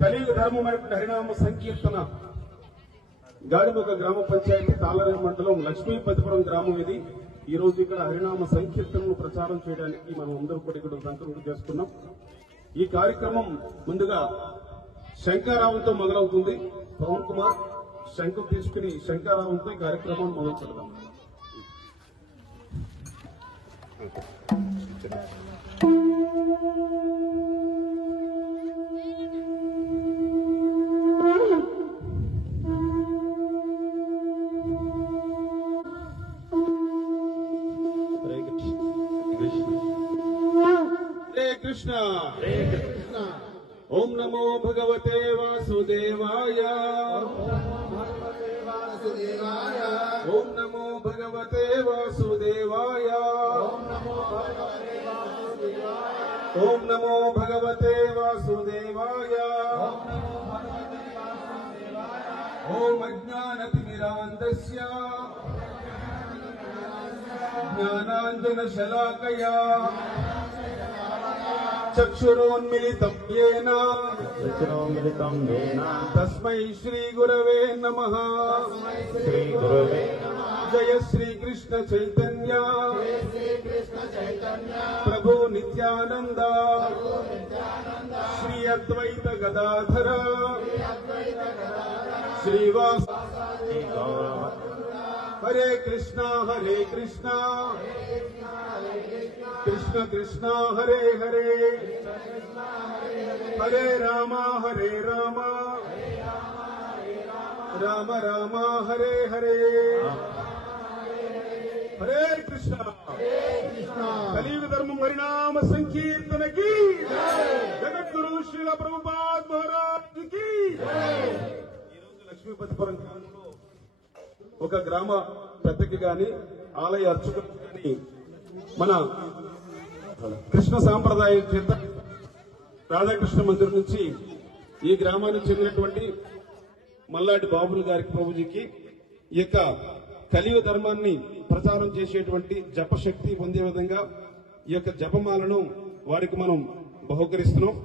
కలియుగ ధర్మమైనటువంటి హరినామ సంకీర్తన గాడిముఖ గ్రామ పంచాయతీ తాళరేవు మండలం లక్ష్మీపతిపురం గ్రామం ఇది. ఈ రోజు ఇక్కడ హరినామ సంకీర్తనను ప్రచారం చేయడానికి మనం అందరూ కూడా ఇక్కడ సంకల్పం చేసుకున్నాం. ఈ కార్యక్రమం ముందుగా శంకారావంతో మొదలవుతుంది. పవన్ కుమార్ శంఖం తీసుకుని శంకారావంతో ఈ కార్యక్రమాన్ని మొదలు పెడదాం. कृष्ण ओम नमो भगवते वासुदेवाय ओम नमो भगवते वासुदेवाय ओम नमो भगवते वासुदेवाय ओम अज्ञानतिमिरान्धस्य ज्ञानाञ्जनशलाकया चक्षुरोन्मिलितं येन तस्मै श्रीगुरवे नमः। जय श्रीकृष्ण चैतन्य प्रभु नित्यानंद श्री अद्वैत गदाधर श्रीवासादि हरे कृष्णा कृष्ण कृष्णा हरे हरे हरे राम राम राम हरे हरे हरे कृष्ण కలియుగ ధర్మం హరినామ సంకీర్తన की జగద్గురు శ్రీల ప్రభుపాద్ మహారాజ్ की ఈ రోజు లక్ష్మీపతిపురం గ్రామంలో ఒక గ్రామ పెద్దకి గాని ఆలయ అర్చకులకు గాని మన కృష్ణ సాంప్రదాయం చేత రాధాకృష్ణ మందిర్ నుంచి ఈ గ్రామానికి చెందినటువంటి మల్లాటి బాబులు గారికి ప్రభుజీకి ఈ యొక్క కలియుగ ధర్మాన్ని ప్రచారం చేసేటువంటి జపశక్తి పొందే విధంగా ఈ యొక్క జపమాలను వారికి మనం బహుకరిస్తున్నాం.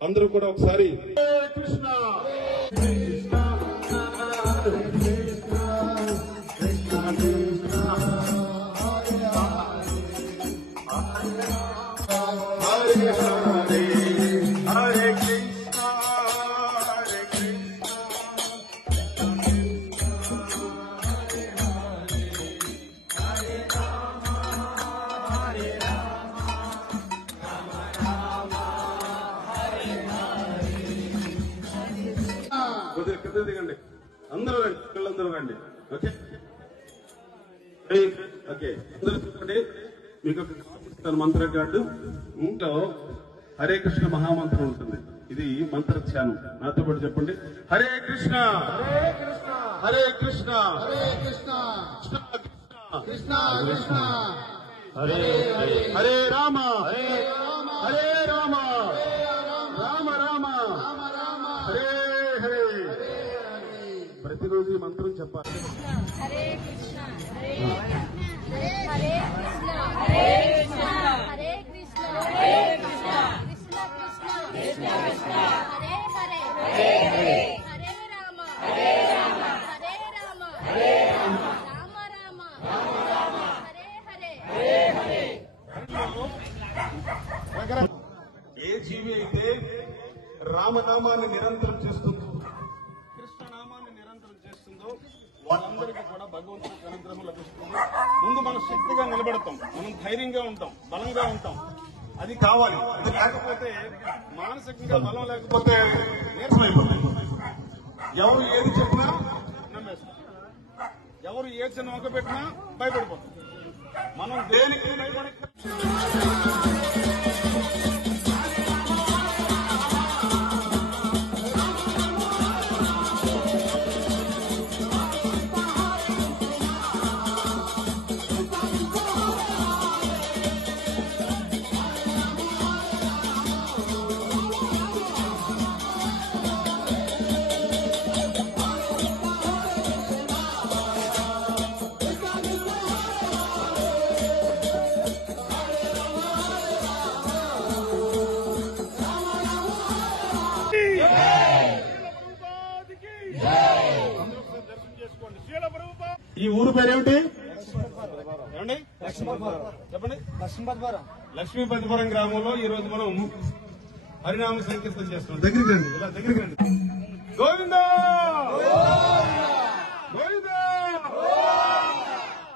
అందరూ కూడా ఒకసారి కృష్ణ దిగండి, అందరూ రండి, పిల్లలందరూ రండి. ఓకే ఓకే అందరూ చెప్పండి. మీకు ఒక మంత్ర కార్డు ఇంట్లో హరే కృష్ణ మహామంత్రం ఉంటుంది. ఇది మంత్ర ధ్యానం. నాతో పాటు చెప్పండి. హరే కృష్ణ హరే కృష్ణ కృష్ణ కృష్ణ హరే హరే రామ హరే రామ రామ రామ హరే హరే. ప్రతిరోజు ఈ మంత్రం చెప్పాలి. హరే కృష్ణ హరే హరే కృష్ణ హరే కృష్ణ హరే కృష్ణ హరే కృష్ణ కృష్ణ కృష్ణ కృష్ణ కృష్ణ హరే హరే హరే హరే హరే రామ హరే రామ హరే రామ హరే రామ రామ రామ రామ రామ హరే హరే హరే హరే. ఏ జీవి అయితే రామనామాన్ని నిరంతరం చేస్తుందో, కృష్ణనామాన్ని నిరంతరం చేస్తుందో వాళ్ళందరికీ కూడా భగవంతుడి అనుగ్రహం లభిస్తుంది. ముందు మనం శక్తిగా నిలబడతాం, మనం ధైర్యంగా ఉంటాం, బలంగా ఉంటాం. అది కావాలి. అది లేకపోతే మానసికంగా బలం లేకపోతే నీరసమైపోతుంది. ఎవరు ఏది చెప్పినా నమ్మేస్తాం, ఎవరు ఏ చిన్న మొక్క పెట్టినా భయపడిపోతాం. మనం దేనికి భయపడి ఊరు పేరేమిటి? ఏమండి చెప్పండి. లక్ష్మీపతిపురం గ్రామంలో ఈ రోజు మనం హరినామ సంకీర్తన చేస్తున్నాం. దగ్గరికి రండి, ఇలా దగ్గరికి రండి. గోవిందా గోవిందా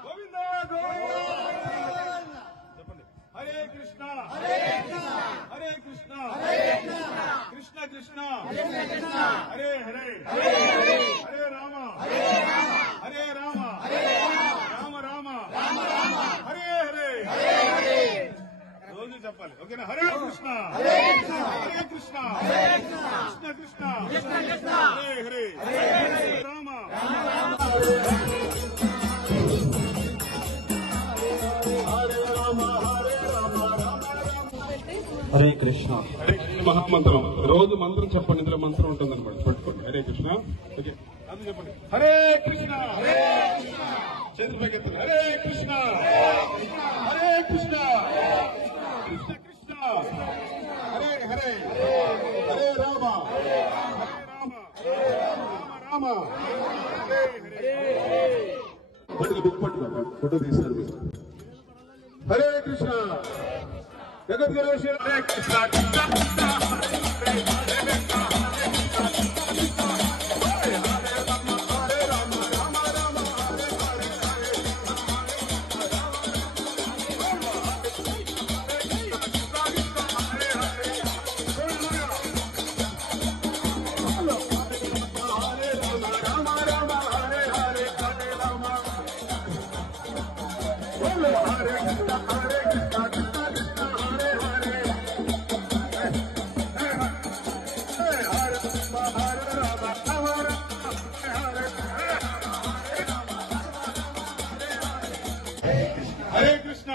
గోవిందా చెప్పండి. హరే కృష్ణ హరే కృష్ణ కృష్ణ కృష్ణ హరే హరే హరే రామ హరే రామ రామ రామ హరే హరే రోజు చెప్పాలి. ఓకేనా? హరే కృష్ణ హరే కృష్ణ కృష్ణ కృష్ణ హరే హరే రామ హరే కృష్ణ. హరే కృష్ణ మహామంత్రం. రోజు మంత్రం చెప్పండి, ఇందులో మంత్రం ఉంటుంది అనమాట. పట్టుకోండి. హరే కృష్ణ. ఓకే, అది చెప్పండి. హరే కృష్ణ చేతులు పైకెత్తండి. హరే కృష్ణ హరే కృష్ణ కృష్ణ కృష్ణ హరే హరే హరే రామ రామ రామ హరే హరే. పట్టుకు బుక్ పట్టుకో, ఫోటో తీశారు మీరు. హరే కృష్ణ జగద్గురు శ్రీ హరే కృష్ణ కృష్ణ కృష్ణ హరే హరే హరే కృష్ణ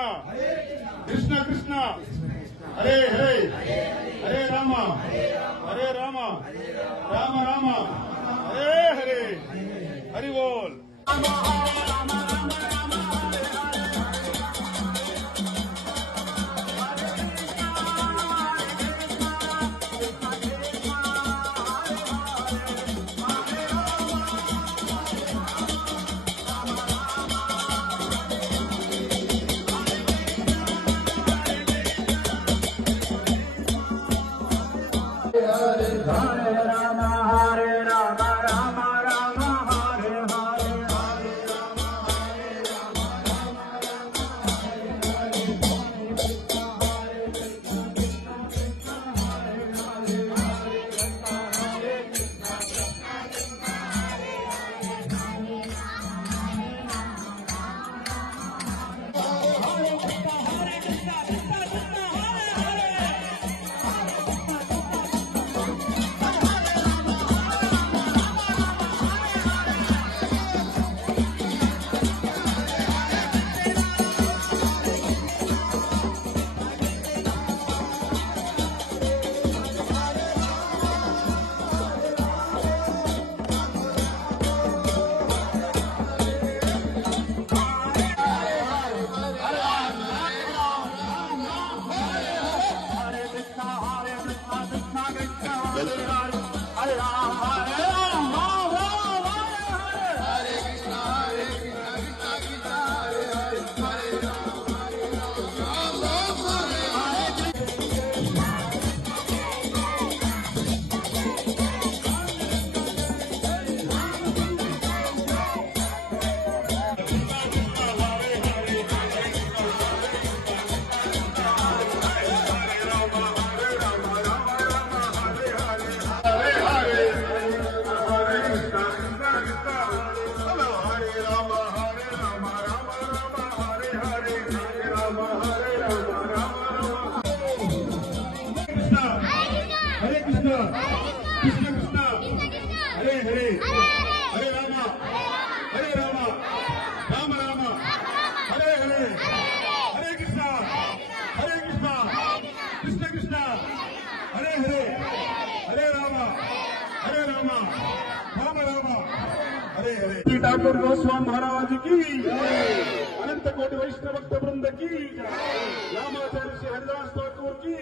కృష్ణ కృష్ణ హరే హరే హరే రామ హరే రామ రామ రామ హరే హరే హరి బోల్. కృష్ణ కృష్ణ హరే హరే హరే రామ హరే రామ రామ రామ హరే హరే హరే కృష్ణ కృష్ణ కృష్ణ హరే హరే హరే రామ రామ రామ హరే హరే. ठाकुर गोस्वामी महाराज की अनंत कोटि वैष्णव भक्त वृंद की रामाचार्य श्री हरिदास ठाकुर की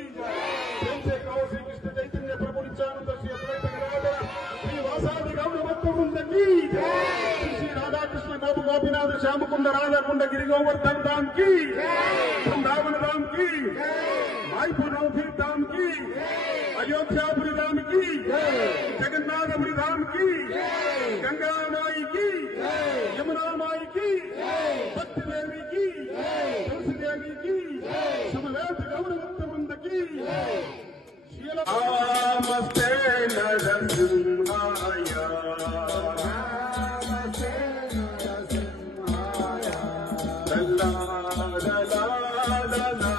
प्रेम से कहो श्री कृष्ण चैतन्य प्रभु नित्यानंद श्री अद्वैत गदाधर श्री वासादि गौर भक्त वृंद की श्री राधा कृष्ण बाबू गोपीनाथ श्याम कुंड राधा कुंड गिरी गोवर्धन धाम की, वृंदावन धाम की, माईपुर नवपीठ धाम की, अयोध्यापुरी धाम की, जगन्नाथपुरी धाम की, गंगा माई की, यमुना माई की, भक्ति देवी की, तुलसी देवी की, समवेत गौरवंत वृंद की। नमस्ते नरसिंहाय, लला लला लला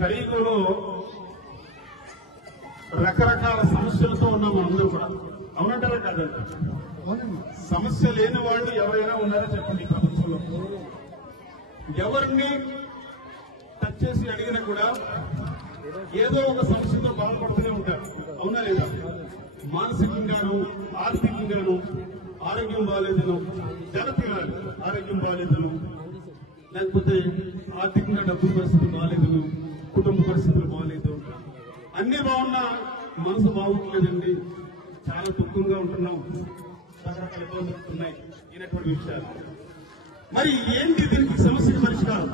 ఖరీదులో రకరకాల సమస్యలతో ఉన్నాము అందరూ కూడా. అవునంటారా కాదంట? సమస్య లేని వాళ్ళు ఎవరైనా ఉన్నారో చెప్పండి. ఈ ప్రపంచంలో ఎవరిని టచ్ చేసి అడిగినా కూడా ఏదో ఒక సమస్యతో బాధపడుతూనే ఉంటారు. అవునా లేదా? మానసికంగాను, ఆర్థికంగాను, ఆరోగ్యం బాగాలేదను, జనపిల్లలు ఆరోగ్యం బాగాలేదను, లేకపోతే ఆర్థికంగా డబ్బు పరిస్థితులు బాగాలేదను, కుటుంబ పరిస్థితులు బాగాలేదు, అన్ని బాగున్నా మనసు బాగుంటలేదండి, చాలా దుఃఖంగా ఉంటున్నాం, రకరకాల ఇబ్బందులు ఉంటున్నాయి ఇటువంటి విషయాలు. మరి ఏంటి దీనికి సమస్యకి పరిష్కారం?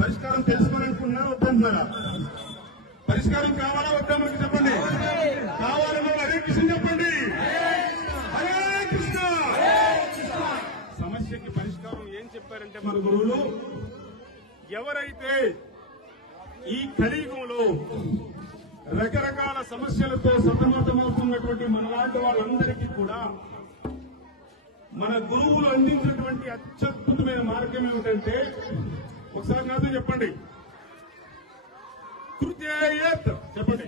పరిష్కారం తెలుసుకోవాలనుకుంటున్నారా వద్దంటున్నారా? పరిష్కారం కావాలా వద్దా మనకి చెప్పండి. కావాలన్నా హరే కృష్ణ చెప్పండి. హరే కృష్ణ. సమస్యకి పరిష్కారం ఏం చెప్పారంటే మన గురువులు, ఎవరైతే ఈ కలియుగంలో రకరకాల సమస్యలతో సతమతమవుతున్నటువంటి మనలాంటి వాళ్ళందరికీ కూడా మన గురువులు అందించినటువంటి అత్యద్భుతమైన మార్గం ఏమిటంటే, ఒకసారి నాతో చెప్పండి, కృత్యేయత్ చెప్పండి,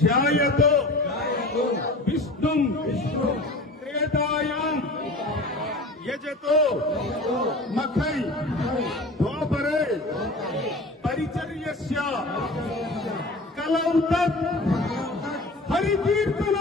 ధ్యాయతో విష్ణుం త్రేతాయాం యజతో మఖై ద్వాపరే పరిచర్యస్య కలౌ తత్ హరికీర్తన